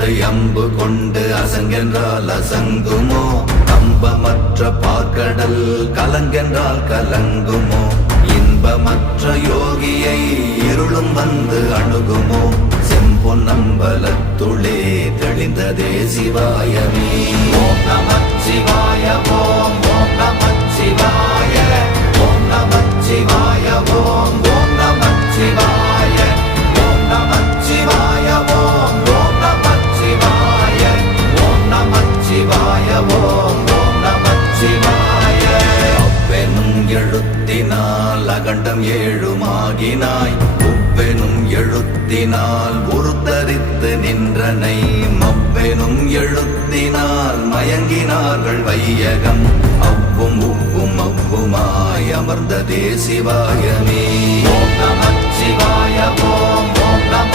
அம்பத்தை அம்பு கொண்டு அசங்கென்றால் அசங்குமோ? கம்பமற்ற பார்க்கடல் கலங்கென்றால் கலங்குமோ? இன்பமற்ற யோகியை இருளும் வந்து அணுகுமோ? செம்பொன்னம்பலத்துளே தெளிந்ததே சிவாயமே. ஓம் நமச்சிவாய ஓம் ஓம் நமச்சிவாய ஓம் நமச்சிவாய ஓம் ஓம் நமச்சிவாய ஓம் நமச்சிவாய ஓம் ஓம் நமச்சிவாய ஓம் நமச்சிவாய ஓம் ஓம் நமச்சிவாய. அவ்வெனும் எழுத்தினால் அகண்டம் ஏழுமாகினாய், உவ்வெனும் எழுத்தினால் உருத்தரித்து நின்றனை, மவ்வெனும் எழுத்தினால் மயங்கினார்கள் வையகம். அவ்வும் உவ்வும் அவ்வுமாய் அமர்ந்ததே சிவாயமே. ஓம் நமச்சிவாய ஓம் ஓம் நம